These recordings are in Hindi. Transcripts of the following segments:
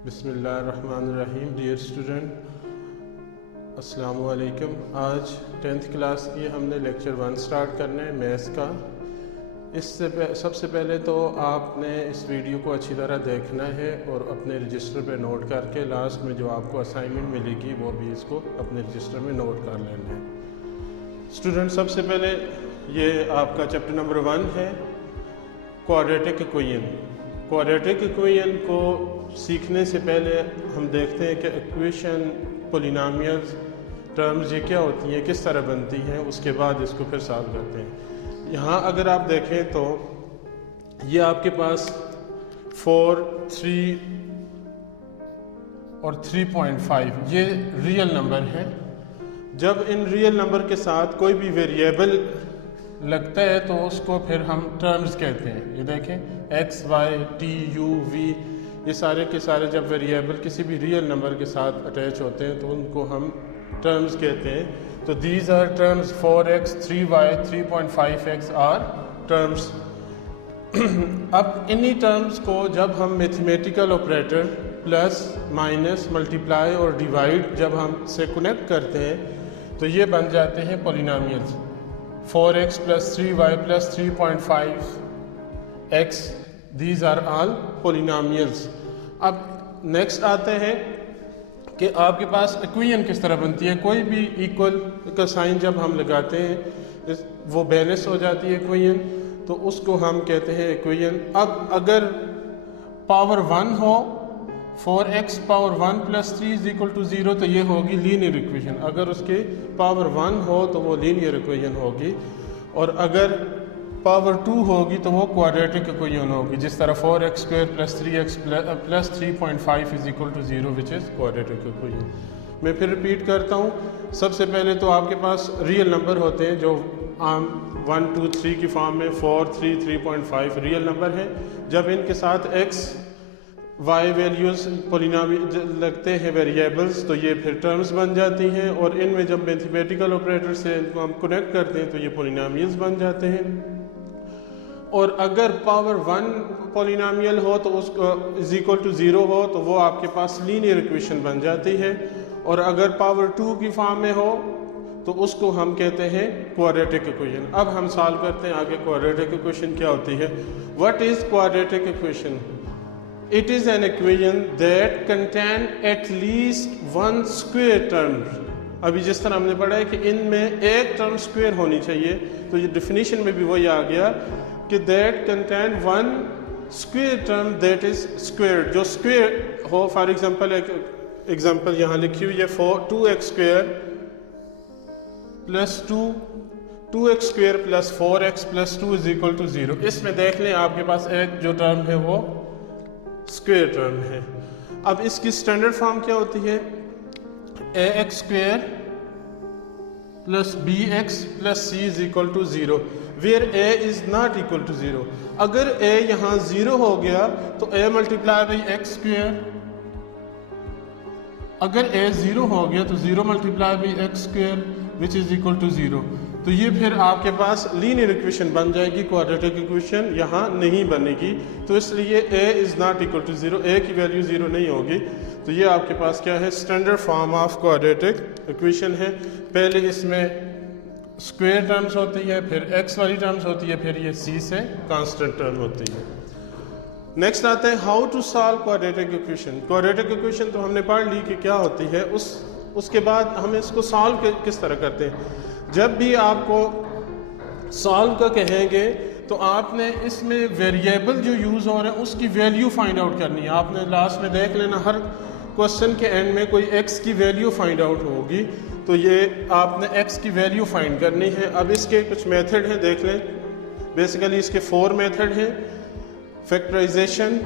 बिस्मिल्लाहिर्रहमानिर्रहीम। डियर स्टूडेंट, अस्सलामु अलैकुम। आज 10th क्लास की हमने लेक्चर 1 स्टार्ट करना है मैथ्स का। सबसे पहले तो आपने इस वीडियो को अच्छी तरह देखना है और अपने रजिस्टर पे नोट करके लास्ट में जो आपको असाइनमेंट मिलेगी वो भी इसको अपने रजिस्टर में नोट कर लेना है। स्टूडेंट, सबसे पहले ये आपका चैप्टर नंबर 1 है, क्वाड्रेटिक इक्वेशन। क्वाड्रेटिक इक्वेशन को सीखने से पहले हम देखते हैं कि इक्वेशन, पॉलिनॉमियल्स, टर्म्स ये क्या होती हैं, किस तरह बनती हैं, उसके बाद इसको फिर सॉल्व करते हैं। यहाँ अगर आप देखें तो ये आपके पास 4, 3 और 3.5 ये रियल नंबर है। जब इन रियल नंबर के साथ कोई भी वेरिएबल लगता है तो उसको फिर हम टर्म्स कहते हैं। ये देखें x, y, t, u, v, ये सारे के सारे जब वेरिएबल किसी भी रियल नंबर के साथ अटैच होते हैं तो उनको हम टर्म्स कहते हैं। तो these are terms 4x, 3y, 3.5x are terms. अब इन्हीं टर्म्स को जब हम mathematical operator plus, minus, multiply और डिवाइड जब हम से कनेक्ट करते हैं तो ये बन जाते हैं polynomials. 4x plus 3y plus 3.5x, these are all polynomials. अब नेक्स्ट आते हैं कि आपके पास इक्वेशन किस तरह बनती है। कोई भी इक्वल का साइन जब हम लगाते हैं वो बैलेंस हो जाती है इक्वेशन, तो उसको हम कहते हैं इक्वेशन। अब अगर पावर 1 हो, 4x power 1 plus 3 is equal to 0, तो ये होगी लीनियर इक्वेशन। अगर उसके पावर 1 हो तो वो लीनियर इक्वेशन होगी, और अगर पावर 2 होगी तो वो क्वाड्रेटिक इक्वेशन होगी। जिस तरह 4x square plus 3x plus 3.5 is equal to 0 which is quadratic equation. मैं फिर रिपीट करता हूँ। सबसे पहले तो आपके पास रियल नंबर होते हैं जो आम 1, 2, 3 की फॉर्म में 4, 3, 3.5 रियल नंबर है। जब इनके साथ x, y वैल्यूज़ पॉलिनॉमियल लगते हैं वेरिएबल्स, तो ये फिर टर्म्स बन जाती हैं, और इनमें जब मैथमेटिकल ऑपरेटर से इनको हम कनेक्ट करते हैं तो ये पॉलिनॉमियल्स बन जाते हैं। और अगर पावर 1 पॉलिनॉमियल हो तो उसको इज इक्वल टू 0 हो तो वो आपके पास लीनियर इक्वेशन बन जाती है, और अगर पावर 2 की फॉर्म में हो तो उसको हम कहते हैं क्वाड्रेटिक इक्वेशन। अब हम सॉल्व करते हैं आगे क्वाड्रेटिक इक्वेशन क्या होती है। What is quadratic equation? It is an equation that contain at least one square term. अभी जिस तरह हमने पढ़ा है कि इनमें एक टर्म स्क्वायर होनी चाहिए, तो ये डिफिनीशन में भी वही आ गया कि that contain one square term that is square, जो स्क्वायर हो। फॉर एग्जांपल एक एग्जांपल यहाँ लिखी हुई है 2x square plus 2x square plus 4x plus 2 is equal to 0। इसमें देख लें आपके पास एक जो टर्म है वो स्क्वायर टर्म है। अब इसकी स्टैंडर्ड फॉर्म क्या होती है? ax square plus bx plus c is equal to 0, where a is not equal to 0। अगर a यहाँ 0 हो गया तो a multiply by x square, अगर a 0 हो गया तो 0 multiply by x square which is equal to 0। तो ये फिर आपके पास लीनियर इक्वेशन बन जाएगी, क्वाड्रेटिक इक्वेशन यहाँ नहीं बनेगी। तो इसलिए a is not equal to 0, a की वैल्यू 0 नहीं होगी। तो ये आपके पास क्या है? Standard form of quadratic equation है। पहले इसमें स्क्वायर टर्म्स होती है, फिर x वाली टर्म्स होती है, फिर ये c से कांस्टेंट टर्म होती है। नेक्स्ट आता है how to solve quadratic equation. Quadratic equation तो हमने पढ़ ली कि क्या होती है। उसके बाद हम इसको सॉल्व किस तरह करते हैं। जब भी आपको सॉल्व का कहेंगे तो आपने इसमें वेरिएबल जो यूज़ हो रहे हैं उसकी वैल्यू फाइंड आउट करनी है। आपने लास्ट में देख लेना, हर क्वेश्चन के एंड में कोई x की वैल्यू फाइंड आउट होगी, तो ये आपने x की वैल्यू फाइंड करनी है। अब इसके कुछ मेथड हैं, देख लें। बेसिकली इसके 4 मेथड हैं: factorisation,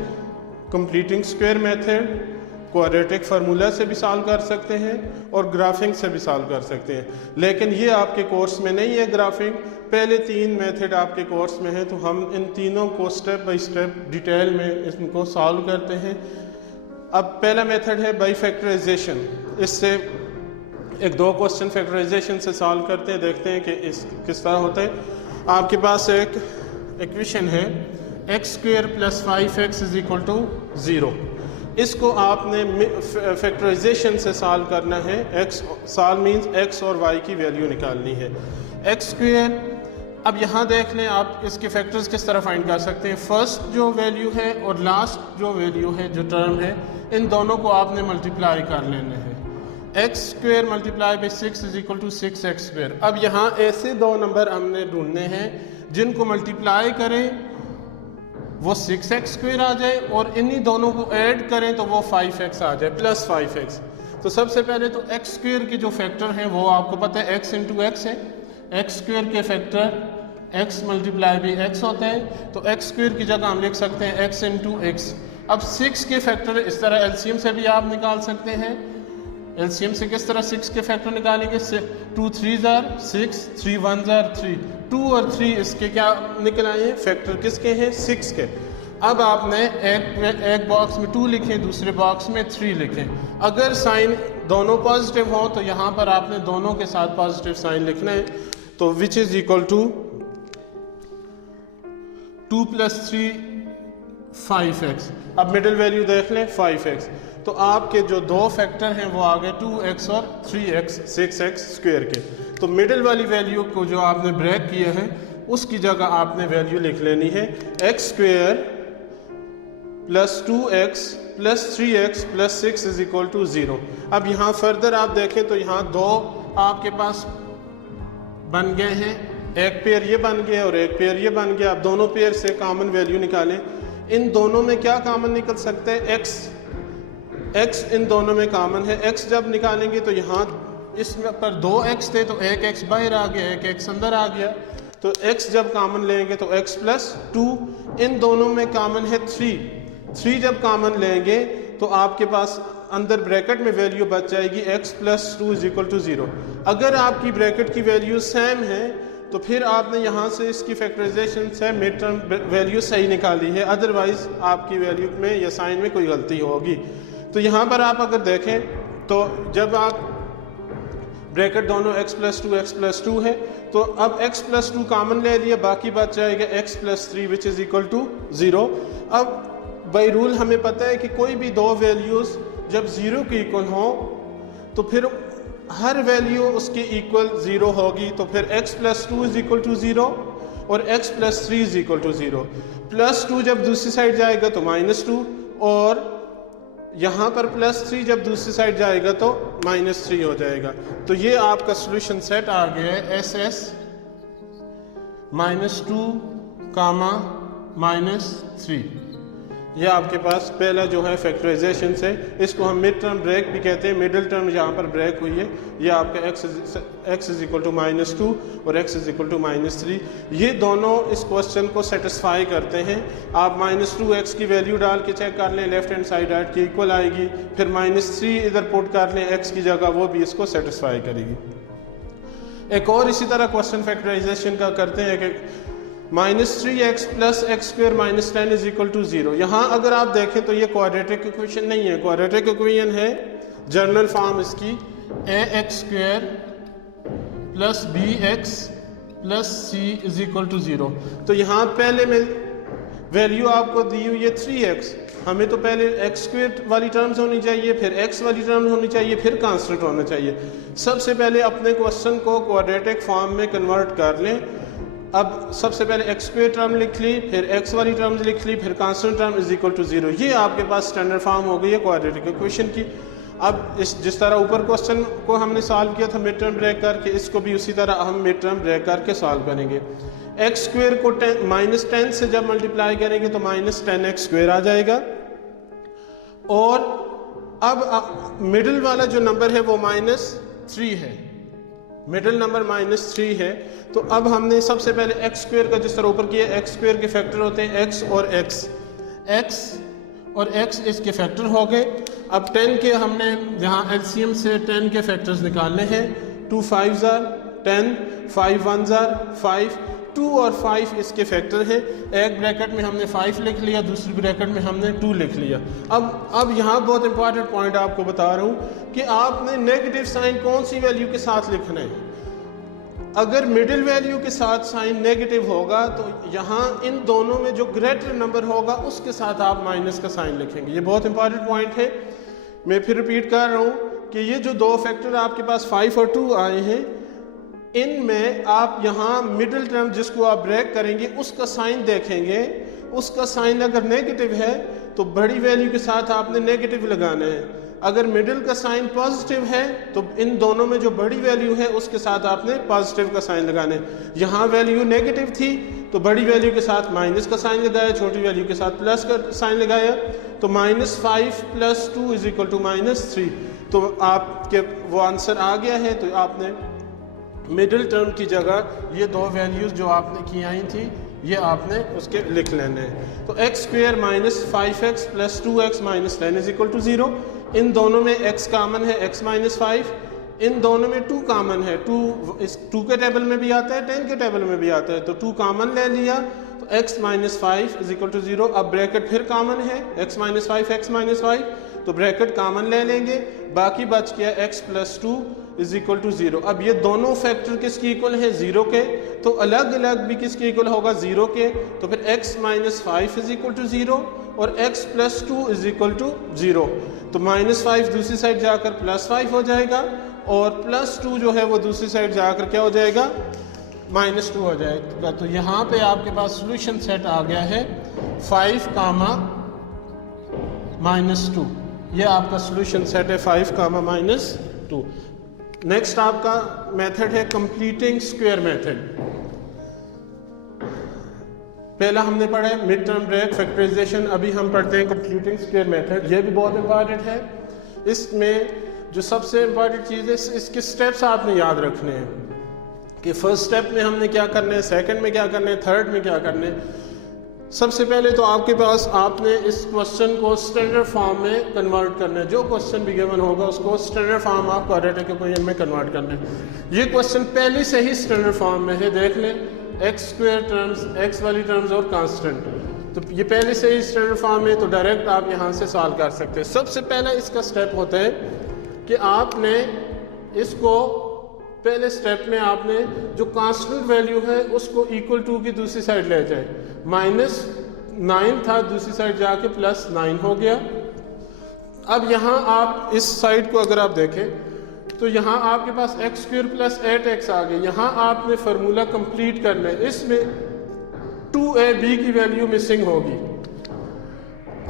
completing square method, quadratic formula से भी सॉल्व कर सकते हैं, और ग्राफिंग से भी सॉल्व कर सकते हैं। लेकिन ये आपके कोर्स में नहीं है ग्राफिंग। पहले 3 मेथड आपके कोर्स में है, तो हम इन तीनों को स्टेप बाय स्टेप डिटेल में इनको सॉल्व करते हैं। अब पहला मेथड है बाय फैक्टराइजेशन। इससे 1-2 क्वेश्चन फैक्टराइजेशन से सॉल्व करते हैं, देखते हैं कि इस किस तरह होता है। आपके पास एक इक्वेशन है x square plus 5x is equal to 0। इसको आपने फैक्टराइजेशन से सॉल्व करना है। एक्स सॉल्व मीन्स एक्स और वाई की वैल्यू निकालनी है। एक्स स्क्वेयर, अब यहाँ देख लें आप इसके फैक्टर्स किस तरह फाइंड कर सकते हैं। फर्स्ट जो वैल्यू है और लास्ट जो वैल्यू है, जो टर्म है, इन दोनों को आपने मल्टीप्लाई कर लेने हैं। X square multiply by 6 is equal to 6x square. अब यहाँ ऐसे दो नंबर हमने ढूंढने हैं जिनको मल्टीप्लाई करें वो 6x स्क्वेयर आ जाए और इन्हीं दोनों को ऐड करें तो वो 5x आ जाए, प्लस 5x। तो सबसे पहले तो x स्क्वेयर के जो फैक्टर हैं वो आपको पता है x इंटू एक्स है। एक्स स्क्वेयर के factor x multiply by x होते हैं, तो x स्क्वेयर की जगह हम लिख सकते हैं x इंटू एक्स। अब 6 के फैक्टर इस तरह एलसीएम से भी आप निकाल सकते हैं। एलसीएम से किस तरह 6 के फैक्टर निकालेंगे, 2 3 जार 6, 3 1 जार 3, 2 और 3 इसके क्या निकल आए हैं, फैक्टर किसके हैं, 6 के। अब आपने एक बॉक्स में 2 लिखें, दूसरे बॉक्स में 3 लिखें। अगर साइन दोनों पॉजिटिव हो तो यहाँ पर आपने दोनों के साथ पॉजिटिव साइन लिखना है, तो विच इज इक्वल टू 2 + 3 5x। अब मिडिल वैल्यू देख लें 5x, तो आपके जो दो फैक्टर हैं वो आ गए 2x और 3x 6x स्क्वेयर के। तो मिडिल वाली वैल्यू को जो आपने ब्रेक किया है उसकी जगह आपने वैल्यू लिख लेनी है x square plus 2x plus 3x plus 6 is equal to 0। अब यहाँ फर्दर आप देखें तो यहाँ दो आपके पास बन गए हैं, एक पेयर ये बन गया और एक पेयर ये बन गया। आप दोनों पेयर से कॉमन वैल्यू निकालें। इन दोनों में क्या कॉमन निकल सकता है, x इन दोनों में कॉमन है। x जब निकालेंगे तो यहाँ इसमें पर 2x थे तो एक x बाहर आ गया, एक x अंदर आ गया। तो x जब कॉमन लेंगे तो x प्लस 2, इन दोनों में कॉमन है 3 जब कॉमन लेंगे तो आपके पास अंदर ब्रैकेट में वैल्यू बच जाएगी x plus 2 is equal to 0। अगर आपकी ब्रैकेट की वैल्यू सेम है तो फिर आपने यहाँ से इसकी फैक्टराइजेशन से मिड टर्म वैल्यू सही निकाली है, अदरवाइज आपकी वैल्यू में या साइन में कोई गलती होगी। तो यहाँ पर आप अगर देखें तो जब आप ब्रैकेट दोनों x प्लस 2 है तो अब x प्लस 2 कॉमन ले लिया, बाकी बच जाएगा x plus 3 which is equal to 0। अब बाई रूल हमें पता है कि कोई भी दो वैल्यूज जब 0 के इक्वल हो तो फिर हर वैल्यू उसके इक्वल 0 होगी। तो फिर x plus 2 is equal to 0 और x plus 3 is equal to 0। Plus 2 जब दूसरी साइड जाएगा तो -2 और यहाँ पर +3 जब दूसरी साइड जाएगा तो -3 हो जाएगा। तो ये आपका सोल्यूशन सेट आ गया है SS -2, -3। ये आपके पास पहला जो है फैक्टराइजेशन से, इसको हम मिड टर्म ब्रेक भी कहते हैं। मिडिल टर्म जहाँ पर ब्रेक हुई है ये आपका x इज इक्वल टू -2 और x इज इक्वल टू -3। ये दोनों इस क्वेश्चन को सेटिस्फाई करते हैं। आप -2x की वैल्यू डाल के चेक कर लें, लेफ्ट हैंड साइड ऐड की इक्वल आएगी, फिर -3 इधर पुट कर लें x की जगह, वो भी इसको सेटिस्फाई करेगी। एक और इसी तरह क्वेश्चन फैक्टराइजेशन का करते हैं कि -3x plus x square -10 is equal to 0। यहाँ अगर आप देखें तो ये क्वाड्रेटिक इक्वेशन नहीं है, क्वाड्रेटिक इक्वेशन है जर्नल फॉर्म इसकी ax square plus bx plus c is equal to 0। तो यहाँ पहले में वैल्यू आपको दी हुई है 3x, हमें तो पहले x स्क्वेयर वाली टर्म्स होनी चाहिए, फिर x वाली टर्म्स होनी चाहिए, फिर कांस्टेंट होना चाहिए। सबसे पहले अपने क्वेश्चन को क्वाड्रेटिक फॉर्म में कन्वर्ट कर लें। अब सबसे पहले x स्क्वेयर टर्म लिख ली, फिर x वाली टर्म्स लिख ली, फिर constant term is equal to 0। ये आपके पास स्टैंडर्ड फॉर्म हो गई है क्वाड्रेटिक इक्वेशन की। अब जिस तरह ऊपर क्वेश्चन को हमने सॉल्व किया था मिड टर्म ब्रेक करके, इसको भी उसी तरह हम मिड टर्म ब्रेक करके सॉल्व करेंगे। x स्क्वेयर को -10 से जब मल्टीप्लाई करेंगे तो -10x स्क्वेयर आ जाएगा। और अब मिडिल वाला जो नंबर है वो -3 है, मिडिल नंबर -3 है। तो अब हमने सबसे पहले x स्क्वेयर का जिस तरह ऊपर किया, x स्क्वेयर के फैक्टर होते हैं x और x इसके फैक्टर हो गए। अब 10 के हमने यहाँ एलसीएम से 10 के फैक्टर्स निकालने हैं। 2 5 जार 10, 5 1 जार 5, 2 और 5 इसके फैक्टर हैं। एक ब्रैकेट में हमने 5 लिख लिया, दूसरी ब्रैकेट में हमने 2 लिख लिया। अब यहाँ बहुत इंपॉर्टेंट पॉइंट आपको बता रहा हूँ कि आपने नेगेटिव साइन कौन सी वैल्यू के साथ लिखना है। अगर मिडिल वैल्यू के साथ साइन नेगेटिव होगा तो यहाँ इन दोनों में जो ग्रेटर नंबर होगा उसके साथ आप माइनस का साइन लिखेंगे। ये बहुत इंपॉर्टेंट पॉइंट है। मैं फिर रिपीट कर रहा हूँ कि ये जो दो फैक्टर आपके पास 5 और 2 आए हैं, इनमें आप यहाँ मिडिल टर्म जिसको आप ब्रेक करेंगे उसका साइन देखेंगे। उसका साइन अगर नेगेटिव है तो बड़ी वैल्यू के साथ आपने नेगेटिव लगाना है। अगर मिडिल का साइन पॉजिटिव है तो इन दोनों में जो बड़ी वैल्यू है उसके साथ आपने पॉजिटिव का साइन लगाना है। यहाँ वैल्यू नेगेटिव थी तो बड़ी वैल्यू के साथ माइनस का साइन लगाया, छोटी वैल्यू के साथ प्लस का साइन लगाया। तो -5 + 2 = -3। तो आपके वो आंसर आ गया है। तो आपने मिडिल टर्म की जगह ये दो वैल्यूज जो आपने की आई थी ये आपने उसके लिख लेने हैं। तो x² - 5x + 2x - 10 = 0। इन दोनों में x कॉमन है, x - 5। इन दोनों में 2 कॉमन है, 2 इस 2 के टेबल में भी आता है, 10 के टेबल में भी आता है। तो 2 कॉमन ले लिया तो x - 5 = 0। अब ब्रैकेट फिर कॉमन है, x - 5 x - 5, तो ब्रैकेट कॉमन ले लेंगे, बाकी बच गया x + 2 = 0। अब ये दोनों फैक्टर किसके इक्वल है? 0 के। तो अलग अलग भी किसके इक्वल होगा? 0 के। तो फिर x - 5 = 0 और x + 2 = 0। तो -5 दूसरी साइड जाकर +5 हो जाएगा और +2 जो है वो दूसरी साइड जाकर क्या हो जाएगा? -2 हो जाएगा। तो यहाँ पे आपके पास सोल्यूशन सेट आ गया है 5, -2। ये आपका सोल्यूशन सेट है 5, -2। नेक्स्ट आपका मेथड है कंप्लीटिंग स्क्वायर मेथड। पहला हमने पढ़ा है मिड टर्म ब्रेक, फैक्टराइजेशन। अभी हम पढ़ते हैं कंप्लीटिंग स्क्वायर मेथड। ये भी बहुत इंपॉर्टेंट है। इसमें जो सबसे इंपॉर्टेंट चीज़ है, इसके स्टेप्स आपने याद रखने हैं कि फर्स्ट स्टेप में हमने क्या करना है, सेकंड में क्या करना है, थर्ड में क्या करना है। सबसे पहले तो आपके पास आपने इस क्वेश्चन को स्टैंडर्ड फॉर्म में कन्वर्ट करना है। जो क्वेश्चन भी गिवन होगा उसको standard form of quadratic equation में कन्वर्ट करना है। ये क्वेश्चन पहले से ही स्टैंडर्ड फॉर्म में है, देख लें, x² टर्म्स, x वाली टर्म्स और कांस्टेंट। तो ये पहले से ही स्टैंडर्ड फॉर्म में, तो डायरेक्ट आप यहाँ से सॉल्व कर सकते हैं। सबसे पहला इसका स्टेप होता है कि आपने इसको पहले स्टेप में आपने जो कांस्टेंट वैल्यू है उसको =2 की दूसरी साइड ले जाए। -9 था, दूसरी साइड जाके +9 हो गया। अब यहाँ आप इस साइड को अगर आप देखें तो यहाँ आपके पास x² + 8x आ गया। यहाँ आपने फार्मूला कंप्लीट करना है। इसमें 2ab की वैल्यू मिसिंग होगी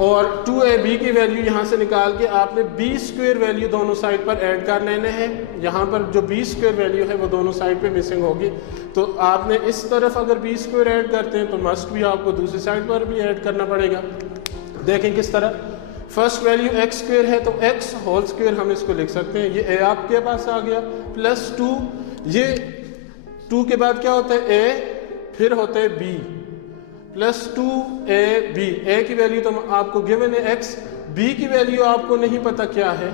और 2ab की वैल्यू यहाँ से निकाल के आपने b² वैल्यू दोनों साइड पर ऐड कर लेने हैं। यहाँ पर जो b² वैल्यू है वो दोनों साइड पे मिसिंग होगी। तो आपने इस तरफ अगर b² ऐड करते हैं तो मस्ट भी आपको दूसरी साइड पर भी ऐड करना पड़ेगा। देखें किस तरह। फर्स्ट वैल्यू x² है तो x² हम इसको लिख सकते हैं। ये a आपके पास आ गया +2। ये 2 के बाद क्या होता है? a, फिर होता है b +2ab। a की वैल्यू तो आपको गिवन है x, b की वैल्यू आपको नहीं पता क्या है।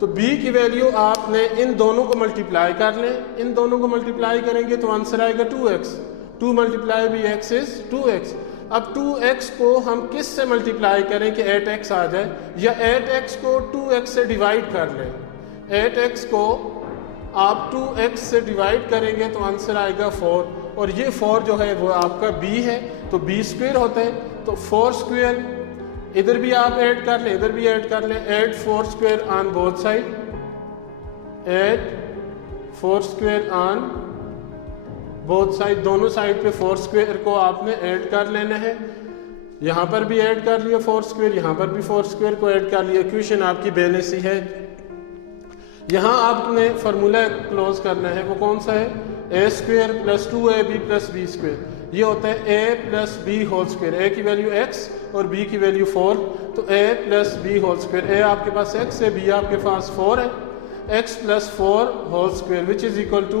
तो b की वैल्यू आपने इन दोनों को मल्टीप्लाई कर लें। इन दोनों को मल्टीप्लाई करेंगे तो आंसर आएगा 2x। 2 × bx = 2x। अब 2x को हम किस से मल्टीप्लाई करें कि 8x आ जाए, या 8x को 2x से डिवाइड कर लें। 8x को आप 2x से डिवाइड करेंगे तो आंसर आएगा 4 और ये 4 जो है वो आपका b है तो b² होता है। तो 4² इधर भी आप ऐड कर लें, इधर भी ऐड कर लें। 8 4² on both side, 8 4² on both side, दोनों साइड पे 4² को आपने ऐड कर लेना है। यहाँ पर भी ऐड कर लिया 4², यहाँ पर भी 4² को ऐड कर लिया। इक्वेशन आपकी बैलेंस ही है। यहाँ आपने फार्मूला क्लोज करना है, वो कौन सा है? a² + 2ab + b²। ये होता है a + b²। a की वैल्यू x और b की वैल्यू 4, तो a + b²। a आपके पास x है, b आपके पास 4 है। x + 4² which is equal to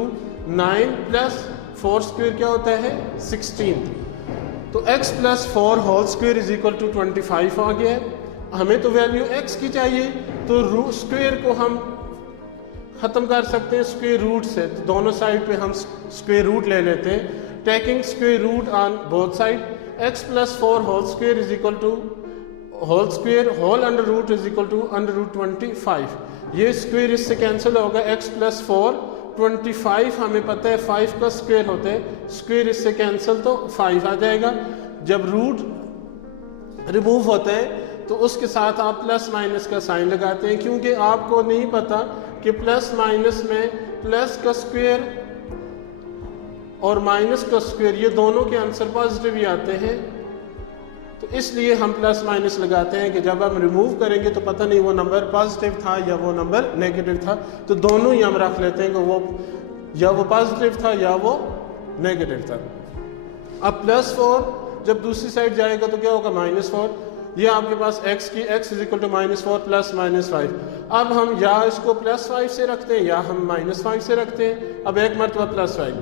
9 + 4² क्या होता है? 16। तो x + 4² = 25 आ गया है। हमें तो वैल्यू x की चाहिए, तो स्क्वायर को हम ख़त्म कर सकते हैं स्क्वायर रूट से। तो दोनों साइड पे हम स्क्वायर रूट ले लेते हैं। Taking square root on both side, x + 4² whole under root = √25। ये स्क्वायर इससे कैंसिल होगा। x + 4 25 हमें पता है 5 का स्क्वायर होता है, स्क्वायर इससे कैंसिल तो 5 आ जाएगा। जब रूट रिमूव होता है तो उसके साथ आप प्लस माइनस का साइन लगाते हैं, क्योंकि आपको नहीं पता कि प्लस माइनस में प्लस का स्क्वायर और माइनस का स्क्वायर ये दोनों के आंसर पॉजिटिव ही आते हैं, तो इसलिए हम प्लस माइनस लगाते हैं कि जब हम रिमूव करेंगे तो पता नहीं वो नंबर पॉजिटिव था या वो नंबर नेगेटिव था, तो दोनों ही हम रख लेते हैं कि वो या वो पॉजिटिव था या वो नेगेटिव था। अब +4 जब दूसरी साइड जाएगा तो क्या होगा, -4। ये आपके पास x की x = -4 + -5। अब हम या इसको +5 से रखते हैं या हम -5 से रखते हैं। अब एक मरतबा +5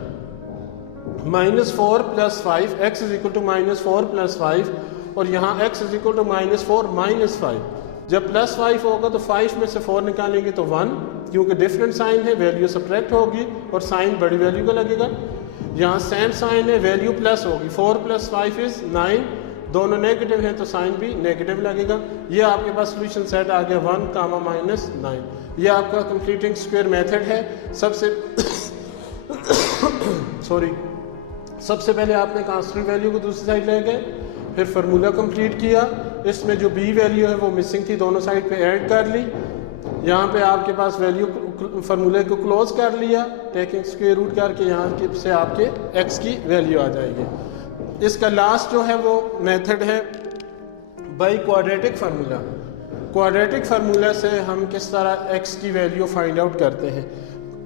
-4 + 5 x = -4 + 5 और यहाँ x = -4 - 5। जब +5 होगा तो 5 में से 4 निकालेंगे तो 1, क्योंकि डिफरेंट साइन है, वैल्यू सब्ट्रैक्ट होगी और साइन बड़ी वैल्यू का लगेगा। यहाँ सेम साइन है, वैल्यू प्लस होगी, 4 + 5 = 9, दोनों नेगेटिव हैं तो साइन भी नेगेटिव लगेगा। ये आपके पास सोल्यूशन सेट आ गया 1, -9। ये आपका कंप्लीटिंग स्क्वायर मेथड है। सबसे पहले आपने कांस्टेंट वैल्यू को दूसरी साइड ले गए, फिर फार्मूला कंप्लीट किया, इसमें जो बी वैल्यू है वो मिसिंग थी, दोनों साइड पे ऐड कर ली। यहाँ पे आपके पास वैल्यू फार्मूले को क्लोज कर लिया, टेकिंग स्क्वायर रूट करके यहाँ से आपके x की वैल्यू आ जाएगी। इसका लास्ट जो है वो मेथड है by quadratic formula. Quadratic formula से हम किस तरह x की वैल्यू फाइंड आउट करते हैं।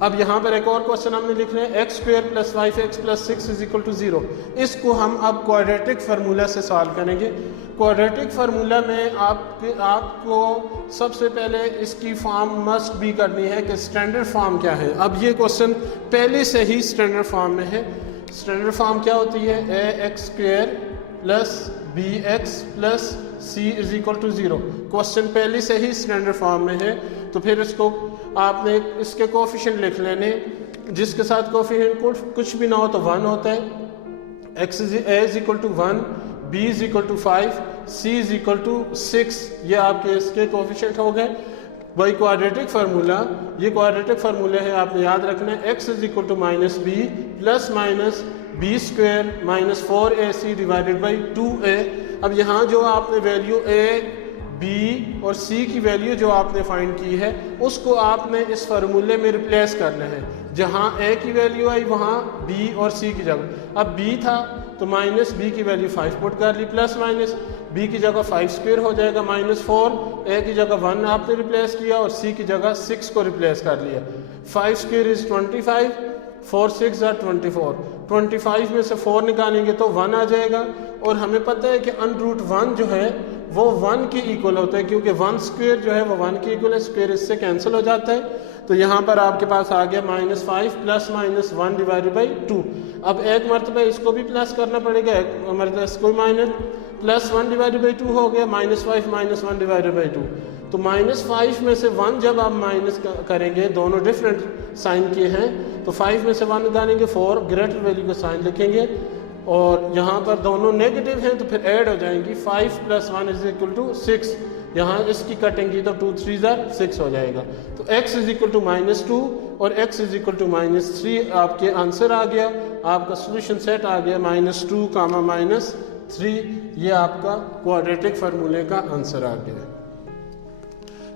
अब यहाँ पर एक और क्वेश्चन हमने लिख रहे हैं x² + 5x + 6 = 0। इसको हम अब क्वाड्रेटिक फार्मूला से सॉल्व करेंगे। क्वाड्रेटिक फार्मूला में आपको सबसे पहले इसकी फॉर्म मस्ट भी करनी है कि स्टैंडर्ड फॉर्म क्या है। अब ये क्वेश्चन पहले से ही स्टैंडर्ड फॉर्म में है। स्टैंडर्ड फॉर्म क्या होती है, ax² + bx + c = 0। क्वेश्चन पहले से ही स्टैंडर्ड फॉर्म में है, तो फिर इसको आपने इसके कोफिशिएंट लिख लेने, जिसके साथ कोफिशिएंट कुछ भी ना हो तो 1 होता है। a = 1, b = 5, c = 6, ये आपके इसके कोफिशिएंट हो गए। वही क्वाड्रेटिक फार्मूला, ये क्वाड्रेटिक फार्मूला है, आपने याद रखना है x = -b ± b² - 4ac / 2a। अब यहाँ जो आपने वैल्यू a, b और c की वैल्यू जो आपने फाइंड की है उसको आपने इस फार्मूले में रिप्लेस करना है। जहाँ a की वैल्यू आई वहाँ b और c की जगह, अब b था तो -b की वैल्यू 5 पुट कर ली, ± b की जगह 5² हो जाएगा, -4, a की जगह 1 आपने रिप्लेस किया और c की जगह 6 को रिप्लेस कर लिया। 5² = 25, 4 6 = 24। 25 में से 4 निकालेंगे तो 1 आ जाएगा, और हमें पता है कि √1 जो है वो 1 के इक्वल होता है, क्योंकि 1² जो है वो 1 के इक्वल है, स्क्वायर इससे कैंसिल हो जाता है। तो यहाँ पर आपके पास आ गया -5 ± 1 / 2। अब एक मरतबा इसको भी प्लस करना पड़ेगा, एक मरतबा इसको +1 / 2 हो गया, -5 - 1 / 2। तो -5 में से 1 जब आप माइनस करेंगे, दोनों डिफरेंट साइन के हैं, तो 5 में से 1 निकालेंगे, 4 ग्रेटर वैल्यू का साइन लिखेंगे, और यहाँ पर दोनों नेगेटिव हैं तो फिर ऐड हो जाएंगी। 5 + 1 = 6, यहाँ इसकी कटेंगी तो 2 3 = 6 हो जाएगा। तो x = -2 और x = -3 आपके आंसर आ गया, आपका सोल्यूशन सेट आ गया -2, -3। ये आपका क्वाड्रेटिक फार्मूले का आंसर आ गया।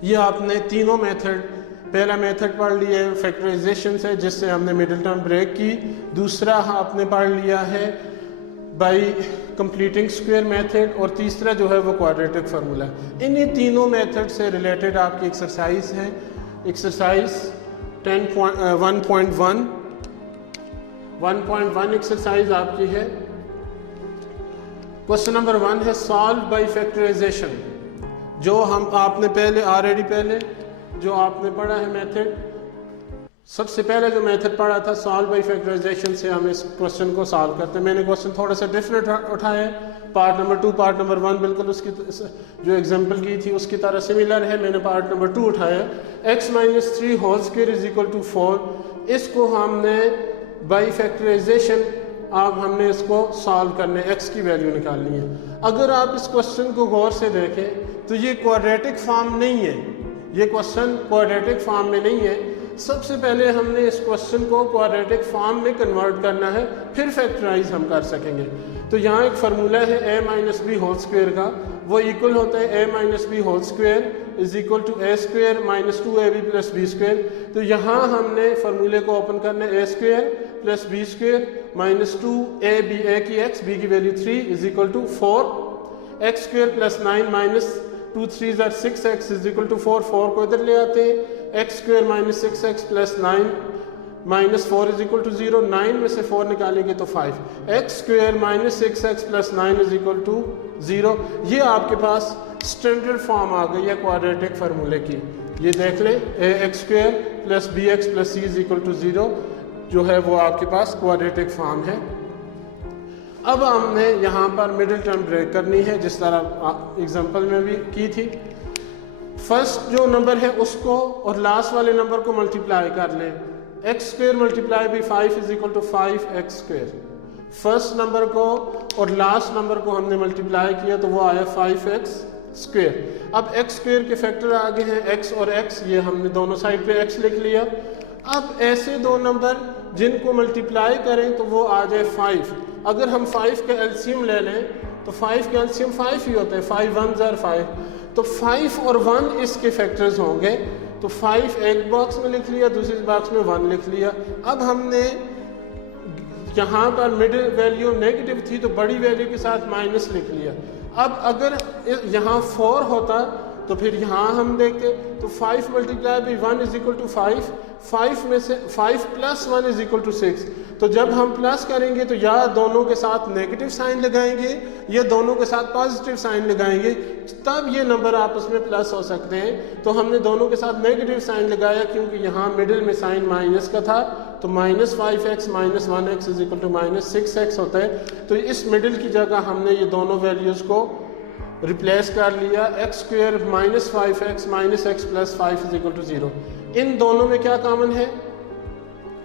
ये आपने तीनों मेथड, पहला मेथड पढ़ लिया है फैक्टराइजेशन से, जिससे हमने मिडिल टर्म ब्रेक की। दूसरा आपने पढ़ लिया है बाई कंप्लीटिंग स्क्वायर मेथड, और तीसरा जो है वो क्वाड्रेटिक फार्मूला। इन्हीं तीनों मेथड से रिलेटेड आपकी एक्सरसाइज है, एक्सरसाइज 1.1 एक्सरसाइज आपकी है। क्वेश्चन नंबर 1 है सॉल्व बाय फैक्टराइजेशन। जो हम आपने पहले जो आपने पढ़ा है मेथड, सबसे पहले जो मेथड पढ़ा था सॉल्व बाय फैक्टराइजेशन से हम इस क्वेश्चन को सॉल्व करते हैं। मैंने क्वेश्चन थोड़ा सा डिफरेंट उठाया है, पार्ट नंबर 2 पार्ट नंबर 1 बिल्कुल उसकी जो एग्जांपल की थी उसकी तरह सिमिलर है। मैंने पार्ट नंबर 2 उठाया, x - 3 होल स्क्वायर = 4। इसको हमने बाय फैक्टराइजेशन अब हमने इसको सॉल्व करने, x की वैल्यू निकालनी है। अगर आप इस क्वेश्चन को गौर से देखें तो ये क्वाड्रेटिक फॉर्म नहीं है, ये क्वेश्चन क्वाड्रेटिक फॉर्म में नहीं है। सबसे पहले हमने इस क्वेश्चन को क्वाड्रेटिक फॉर्म में कन्वर्ट करना है, फिर फैक्टराइज हम कर सकेंगे। तो यहाँ एक फार्मूला है a minus B whole square का, वो इक्वल होता है a minus B whole square is equal to a square minus 2ab plus B square. तो यहाँ हमने फार्मूले को ओपन करना है a square plus B square minus 2ab, a की x, b की value 3 is equal to 4 x square plus 9 minus 2 3 ज़ार 6x इज इक्वल टू 4 को इधर ले आते हैं, x square minus 6x plus 9 minus 4 is equal to 0, 9 में से 4 निकालेंगे तो 5, x square minus 6x plus 9 is equal to 0। ये आपके पास स्टैंडर्ड फॉर्म आ गई है क्वाड्रेटिक फार्मूले की। ये देख लें, ax square plus bx plus c is equal to 0 जो है वो आपके पास क्वाड्रेटिक फॉर्म है। अब हमने यहाँ पर मिडिल टर्म ब्रेक करनी है, जिस तरह एग्जांपल में भी की थी। फर्स्ट जो नंबर है उसको और लास्ट वाले नंबर को मल्टीप्लाई कर लें, x square multiply by 5 is equal to 5x square. First number को और लास्ट नंबर को हमने मल्टीप्लाई किया तो वो आया 5x स्क्वेयर। अब x स्क्वेयर के फैक्टर आगे हैं x और x, ये हमने दोनों साइड पे x लिख लिया। अब ऐसे दो नंबर जिनको मल्टीप्लाई करें तो वो आ जाए 5। अगर हम 5 का एलसीएम ले लें तो 5 का एलसीएम 5 ही होता है, 5 1 ज़ार 5, तो 5 और 1 इसके फैक्टर्स होंगे। तो 5 एक बॉक्स में लिख लिया, दूसरे बॉक्स में 1 लिख लिया। अब हमने यहाँ पर मिडिल वैल्यू नेगेटिव थी तो बड़ी वैल्यू के साथ माइनस लिख लिया। अब अगर यहाँ 4 होता तो फिर यहाँ हम देखते तो 5 multiply by 1 is equal to 5, 5 में से 5 प्लस 1 इज इक्वल टू 6। तो जब हम प्लस करेंगे तो या दोनों के साथ नेगेटिव साइन लगाएंगे या दोनों के साथ पॉजिटिव साइन लगाएंगे, तब ये नंबर आपस में प्लस हो सकते हैं। तो हमने दोनों के साथ नेगेटिव साइन लगाया क्योंकि यहाँ मिडिल में साइन माइनस का था, तो minus 5x minus 1x is equal to minus 6x होता है। तो इस मिडिल की जगह हमने ये दोनों वैल्यूज़ को रिप्लेस कर लिया, x square minus 5x minus x plus 5 is equal to 0। इन दोनों में क्या कॉमन है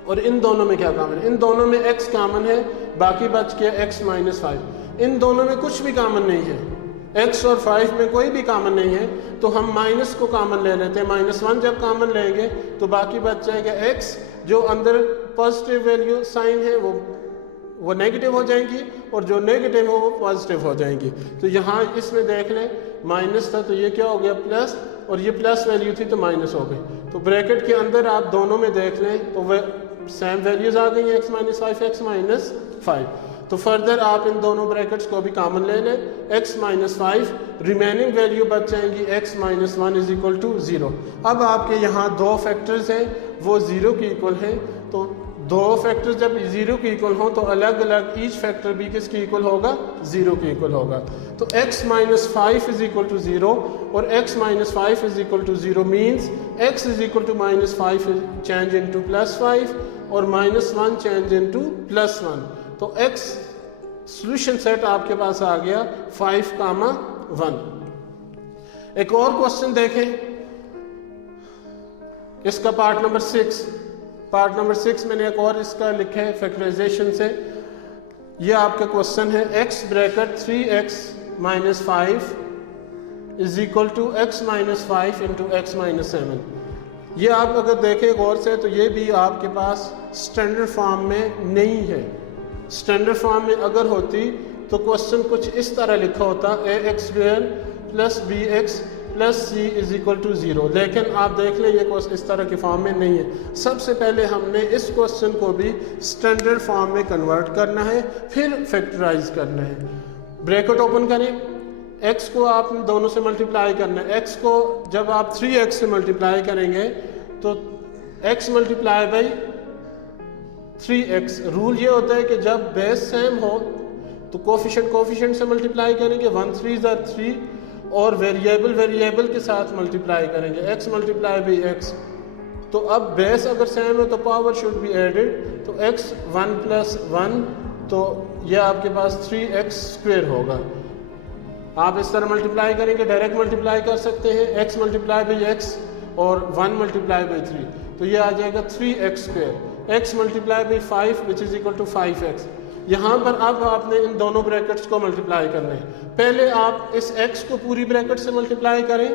और इन दोनों में क्या कॉमन है? इन दोनों में x कॉमन है, बाकी बच गया x माइनस 5। इन दोनों में कुछ भी कॉमन नहीं है, x और 5 में कोई भी कॉमन नहीं है, तो हम माइनस को कॉमन ले लेते हैं। माइनस 1 जब कॉमन लेंगे तो बाकी बच जाएगा x, जो अंदर पॉजिटिव वैल्यू साइन है वो नेगेटिव हो जाएंगी और जो नेगेटिव हो वो पॉजिटिव हो जाएंगी। तो यहाँ इसमें देख लें माइनस था तो ये क्या हो गया प्लस, और ये प्लस वैल्यू थी तो माइनस हो गई। तो ब्रैकेट के अंदर आप दोनों में देख लें तो वह सेम वैल्यूज आ गई हैं, x माइनस 5 x माइनस 5। तो फर्दर आप इन दोनों ब्रैकेट्स को भी कॉमन ले लें, x माइनस 5, रिमेनिंग वैल्यू बच जाएंगी x minus 1 is equal to 0। अब आपके यहाँ दो फैक्टर्स हैं वो 0 के इक्वल हैं, तो दो फैक्टर्स जब 0 के इक्वल हो तो अलग अलग ईच फैक्टर भी किसके इक्वल होगा? 0 के इक्वल होगा। तो x minus 5 is equal to 0 और x minus 5 is equal to 0 means x is equal to minus 5 change into plus 5 और माइनस 1 चेंज इनटू प्लस 1। तो x सॉल्यूशन सेट आपके पास आ गया 5, 1। एक और क्वेश्चन देखें, इसका पार्ट नंबर 6। पार्ट नंबर 6 मैंने एक और इसका लिखा है फैक्टराइजेशन से। ये आपका क्वेश्चन है x bracket 3x minus 5 is equal to x minus 5 into x minus 7। ये आप अगर देखें गौर से तो ये भी आपके पास स्टैंडर्ड फॉर्म में नहीं है। स्टैंडर्ड फॉर्म में अगर होती तो क्वेश्चन कुछ इस तरह लिखा होता ax square plus bx plus c is equal to 0, लेकिन आप देख लें ये क्वेश्चन इस तरह के फॉर्म में नहीं है। सबसे पहले हमने इस क्वेश्चन को भी स्टैंडर्ड फॉर्म में कन्वर्ट करना है, फिर फैक्टराइज करना है। ब्रैकेट ओपन करें, x को आप दोनों से मल्टीप्लाई करना है। x को जब आप 3x से मल्टीप्लाई करेंगे तो x multiply by 3x। Rule ये होता है कि जब बेस सेम हो तो कोफिशिएंट से मल्टीप्लाई करेंगे, 1 3 ज़ार 3, और वेरिएबल के साथ मल्टीप्लाई करेंगे, x मल्टीप्लाई बाई x। तो अब बेस अगर सेम है तो पावर शुड बी एडेड, तो x 1 प्लस 1, तो यह आपके पास 3x स्क्वेयर होगा। आप इस तरह मल्टीप्लाई करेंगे, डायरेक्ट मल्टीप्लाई कर सकते हैं, x मल्टीप्लाई बाई x और 1 मल्टीप्लाई बाई 3, तो ये आ जाएगा 3x square. x multiply by 5 which is equal to 5x। यहाँ पर अब आपने इन दोनों ब्रैकेट्स को मल्टीप्लाई करना है। पहले आप इस x को पूरी ब्रैकेट से मल्टीप्लाई करें,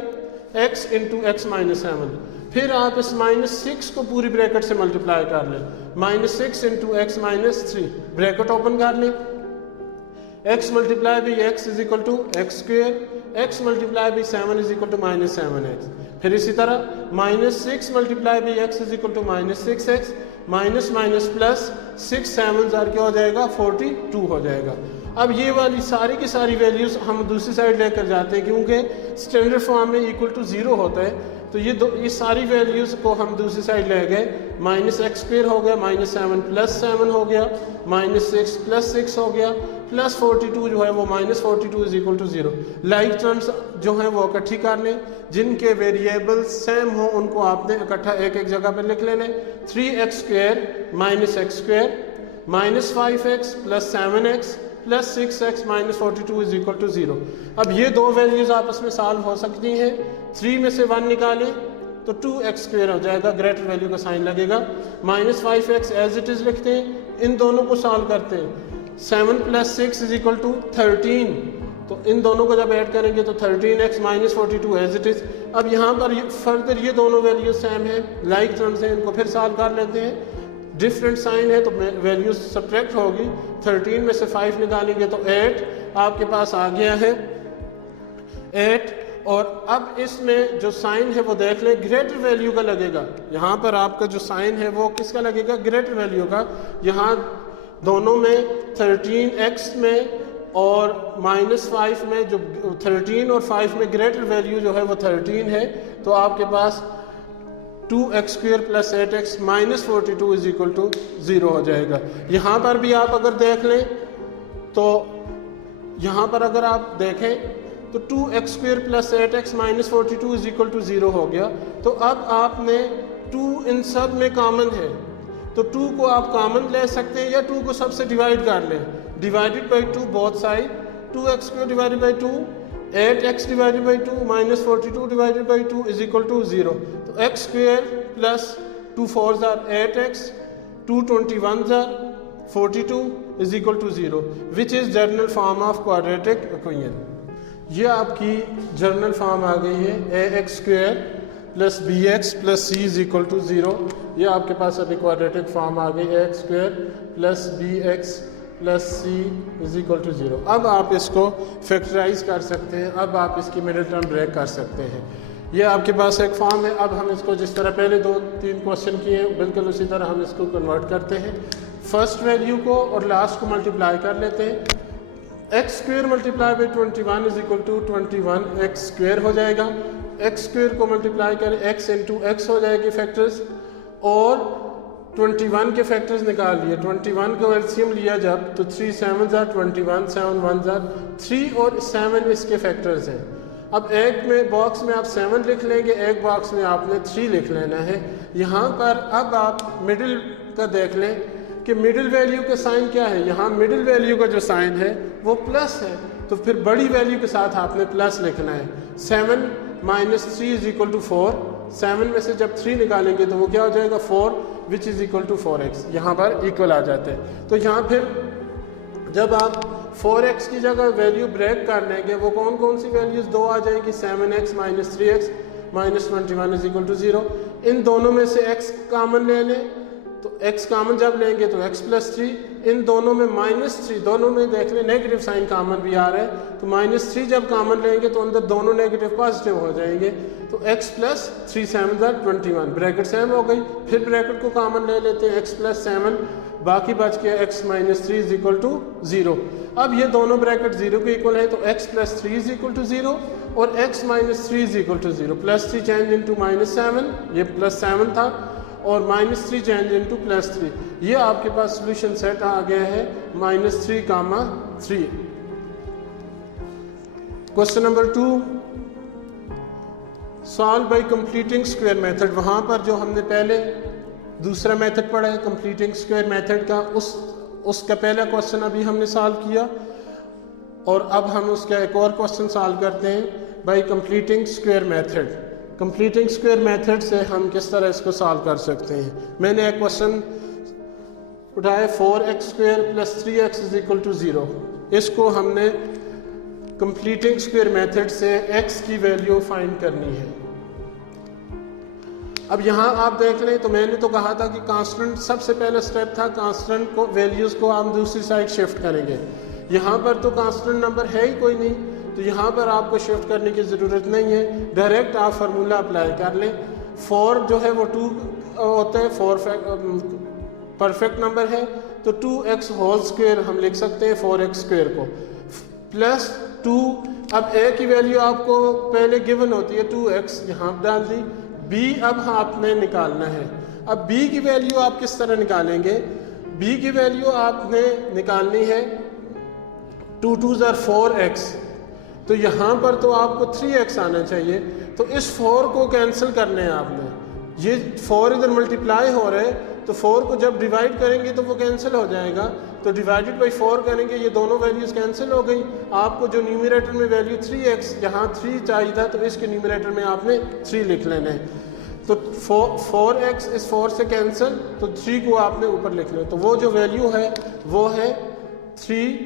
x इंटू एक्स माइनस 7, फिर आप इस -6 को पूरी ब्रैकेट से मल्टीप्लाई कर लें, -6 इंटू एक्स -3, ब्रैकेट ओपन कर लें, x multiply by x is equal to x square, x multiply by 7 is equal to -7x। फिर इसी तरह -6 multiply by x is equal to -6x, minus minus plus 6 7 क्या हो जाएगा 42 हो जाएगा। अब ये वाली सारी की सारी वैल्यूज़ हम दूसरी साइड लेकर जाते हैं क्योंकि स्टैंडर्ड फॉर्म में इक्वल टू 0 होता है, तो ये सारी वैल्यूज़ को हम दूसरी साइड ले गए, -x² हो गया, -7 + 7 हो गया, -6 + 6 हो गया, प्लस 42 जो है वो -42 is equal to 0। Like terms जो है वो इकट्ठी कर लें, जिनके वेरिएबल सेम हो उनको आपने इकट्ठा एक एक जगह पर लिख लेने। 3x² -x² -5x + 7x + 6x -42 is equal to 0। अब ये दो वैल्यूज आपस में सॉल्व हो सकती हैं। 3 में से 1 निकालें तो 2x² हो जाएगा, ग्रेटर वैल्यू का साइन लगेगा। -5x एज इट इज लिखते हैं, इन दोनों को सॉल्व करते हैं। 7 + 6 इज इक्वल टू 13, तो इन दोनों को जब ऐड करेंगे तो 13x -42 एज इट इज। अब यहाँ पर फर्दर ये दोनों वैल्यू सेम है, लाइक टर्म्स हैं, इनको फिर सॉल्व कर लेते हैं। डिफरेंट साइन है तो वैल्यू सब्ट्रैक्ट होगी, 13 में से 5 निकालेंगे तो 8 आपके पास आ गया है 8। और अब इसमें जो साइन है वो देख लें, ग्रेटर वैल्यू का लगेगा। यहाँ पर आपका जो साइन है वो किसका लगेगा, ग्रेटर वैल्यू का। यहाँ दोनों में 13x में और -5 में, जो 13 और 5 में ग्रेटर वैल्यू जो है वो 13 है, तो आपके पास 2x² + 8x -42 is equal to 0 हो जाएगा। यहाँ पर भी आप अगर देख लें तो यहाँ पर अगर आप देखें तो 2x² + 8x -42 is equal to 0 हो गया। तो अब आपने 2 इन सब में कॉमन है, तो 2 को आप कॉमन ले सकते हैं या 2 को सबसे डिवाइड कर लें। Divided by 2 both side, 2x² divided by 2, 8x divided by 2 -42 divided by 2 is equal to 0। तो x² + 2 4s are 8x, 2 21s are 42 is equal to 0, which is general form of quadratic equation. ये आपकी जर्नल फॉर्म आ गई है, ax² + bx + c is equal to 0। ये आपके पास अभी क्वाड्रेटिक फॉर्म आ गई, ax² + bx + c is equal to 0। अब आप इसको फैक्टराइज कर सकते हैं, अब आप इसकी मिडिल टर्म ब्रेक कर सकते हैं। ये आपके पास एक फॉर्म है। अब हम इसको जिस तरह पहले 2-3 क्वेश्चन किए हैं बिल्कुल उसी तरह हम इसको कन्वर्ट करते हैं। फर्स्ट वैल्यू को और लास्ट को मल्टीप्लाई कर लेते हैं। x² × 21 is equal to 21x² हो जाएगा। x² को मल्टीप्लाई करें, x इंटू एक्स हो जाएगी फैक्टर्स, और 21 के फैक्टर्स निकाल लिए। 21 का एलसीएम लिया जब तो 3 7s are 21, 7 1s are 3 और 7 इसके फैक्टर्स हैं। अब एक में बॉक्स में आप 7 लिख लेंगे, एक बॉक्स में आपने 3 लिख लेना है। यहाँ पर अब आप मिडिल का देख लें कि मिडिल वैल्यू का साइन क्या है। यहाँ मिडिल वैल्यू का जो साइन है वो प्लस है, तो फिर बड़ी वैल्यू के साथ आपने प्लस लिखना है। 7 - 3 इज इक्वल टू 4, 7 में से जब 3 निकालेंगे तो वो क्या हो जाएगा 4, विच इज इक्वल टू 4x। यहाँ पर इक्वल आ जाते हैं। तो यहाँ फिर जब आप 4x की जगह वैल्यू ब्रेक कर लेंगे, वो कौन कौन सी वैल्यूज 2 आ जाएगी, 7x - 3x -21 is equal to 0। इन दोनों में से x कॉमन ले लें, तो x कॉमन जब लेंगे तो x + 3, इन दोनों में -3, दोनों में देख लें नेगेटिव साइन कॉमन भी आ रहा है, तो -3 जब कॉमन लेंगे तो अंदर दोनों नेगेटिव पॉजिटिव हो जाएंगे, तो x + 3 7s are 21, bracket same हो गई। फिर ब्रैकेट को कॉमन ले लेते हैं, x + 7, बाकी बच गया x - 3 इज इक्वल टू 0। अब ये दोनों ब्रैकेट 0 के इक्वल है, तो x + 3 इज इक्वल टू 0 और x - 3 is equal to 0। +3 change into -7, ये +7 था, और -3 चेंज इंटू +3। ये आपके पास सोल्यूशन सेट आ गया है -3, 3। Question number 2, solve by completing square method. वहाँ पर जो हमने पहले दूसरा मेथड पढ़ा है कंप्लीटिंग स्क्वायर मेथड का, उसका पहला क्वेश्चन अभी हमने सॉल्व किया, और अब हम उसका एक और क्वेश्चन सॉल्व करते हैं bye completing square method. Completing square method से हम किस तरह इसको सॉल्व कर सकते हैं। मैंने एक क्वेश्चन उठाया 4x² + 3x is equal to 0। इसको हमने कंप्लीटिंग स्क्वायर मेथड से x की वैल्यू फाइंड करनी है। अब यहाँ आप देख लें तो मैंने तो कहा था कि कांस्टेंट सबसे पहला स्टेप था, कांस्टेंट को वैल्यूज़ को आप दूसरी साइड शिफ्ट करेंगे। यहाँ पर तो कांस्टेंट नंबर है ही कोई नहीं, तो यहाँ पर आपको शिफ्ट करने की ज़रूरत नहीं है, डायरेक्ट आप फार्मूला अप्लाई कर लें। 4 जो है वो 2 होता है, 4 परफेक्ट नंबर है, तो 2x होल स्क्वायर हम लिख सकते हैं 4x स्क्वायर को, प्लस 2। अब a की वैल्यू आपको पहले गिवन होती है 2x, यहाँ डाल दी। b अब आपने निकालना है। अब b की वैल्यू आप किस तरह निकालेंगे? b की वैल्यू आपने निकालनी है 2 2 4x, तो यहाँ पर तो आपको 3x आना चाहिए। तो इस 4 को कैंसिल करने हैं आपने, ये 4 इधर मल्टीप्लाई हो रहे हैं, तो 4 को जब डिवाइड करेंगे तो वो कैंसिल हो जाएगा, तो डिवाइडेड बाई 4 करेंगे, ये दोनों वैल्यूज कैंसिल हो गई। आपको जो न्यूमरेटर में वैल्यू 3x, यहाँ 3 चाहिए था, तो इसके न्यूमरेटर में आपने 3 लिख लेना है। तो 4x इस 4 से कैंसिल, तो 3 को आपने ऊपर लिख लें, तो वो जो वैल्यू है वो है 3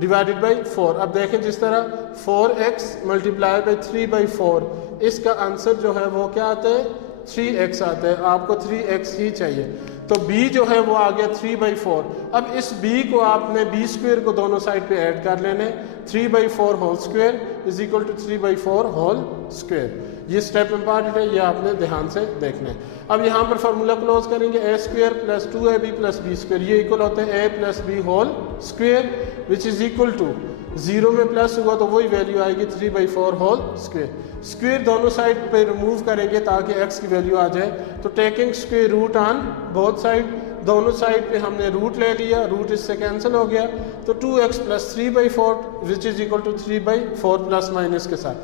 डिवाइडेड बाई 4। अब देखें जिस तरह 4x मल्टीप्लाई बाई 3/4, इसका आंसर जो है वो क्या आता है? 3x आता है। आपको 3x ही चाहिए, तो b जो है वो आ गया 3/4। अब इस b को आपने b स्क्वायर को दोनों साइड पे ऐड कर लेने, 3/4 whole square is equal to 3/4 whole square. ये स्टेप इंपॉर्टेंट है, ये आपने ध्यान से देखना है। अब यहाँ पर फार्मूला क्लोज करेंगे, a square plus 2ab plus b square, ये इक्वल होता है a plus b whole square, which is equal to 0 में प्लस हुआ तो वही वैल्यू आएगी 3/4 होल स्क्वायर। स्क्वायर दोनों साइड पे रिमूव करेंगे ताकि x की वैल्यू आ जाए, तो taking square root on both side, दोनों साइड पे हमने रूट ले लिया, रूट इससे कैंसिल हो गया, तो 2x plus 3/4 which is equal to 3/4 plus minus के साथ।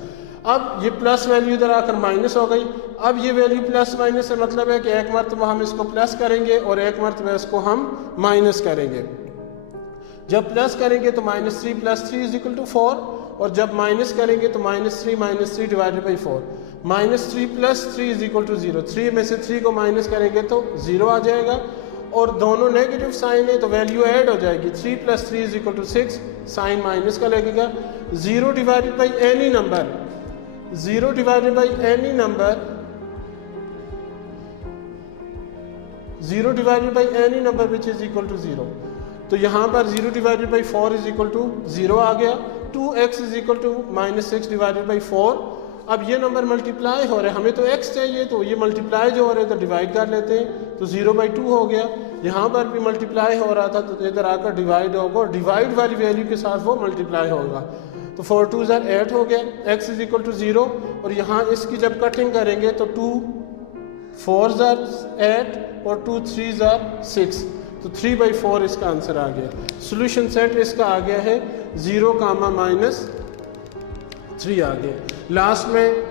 अब ये प्लस वैल्यू इधर आकर माइनस हो गई। अब ये वैल्यू प्लस माइनस से मतलब है कि एक मरतबा हम इसको प्लस करेंगे और एक मरतबा इसको हम माइनस करेंगे। जब प्लस करेंगे तो -3 + 3 इज इक्वल टू 4, और जब माइनस करेंगे तो -3 divided by 4, -3 + 3 is equal to 0। 3 में से 3 को माइनस करेंगे तो 0 आ जाएगा, और दोनों नेगेटिव साइन है तो वैल्यू ऐड हो जाएगी, 3 + 3 is equal to 6, sign minus का लगेगा। 0 divided by any number, 0 divided by any number, 0 divided by any number which is equal to 0। तो यहाँ पर 0 divided by 4 is equal to 0 आ गया। 2x is equal to -6 divided by 4। अब ये नंबर मल्टीप्लाई हो रहे हैं, हमें तो x चाहिए, तो ये मल्टीप्लाई जो हो रहे हैं तो डिवाइड कर लेते हैं, तो 0/2 हो गया। यहाँ पर भी मल्टीप्लाई हो रहा था तो इधर आकर डिवाइड होगा, और डिवाइड वाली वैल्यू के साथ वो मल्टीप्लाई होगा, तो 4 2 8 हो गया। x इज इक्वल टू 0, और यहाँ इसकी जब कटिंग करेंगे तो 2 4 8 और 2 3 6, तो 3/4 इसका आंसर आ गया। सोल्यूशन सेट इसका आ गया है 0, -3 आ गया। लास्ट में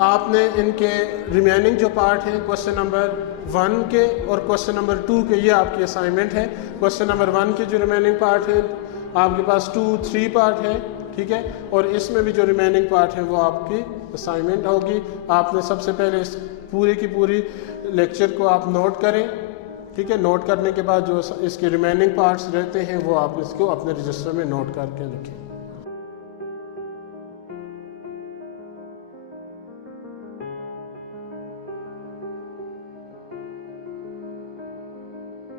आपने इनके रिमेनिंग जो पार्ट है क्वेश्चन नंबर 1 के और क्वेश्चन नंबर 2 के, ये आपकी असाइनमेंट है। क्वेश्चन नंबर 1 के जो रिमेनिंग पार्ट है आपके पास 2 3 पार्ट है, ठीक है, और इसमें भी जो रिमेनिंग पार्ट है वो आपकी असाइनमेंट होगी। आपने सबसे पहले इस पूरे की पूरी लेक्चर को आप नोट करें, ठीक है। नोट करने के बाद जो इसके रिमेनिंग पार्ट्स रहते हैं वो आप इसको अपने रजिस्टर में नोट करके रखें।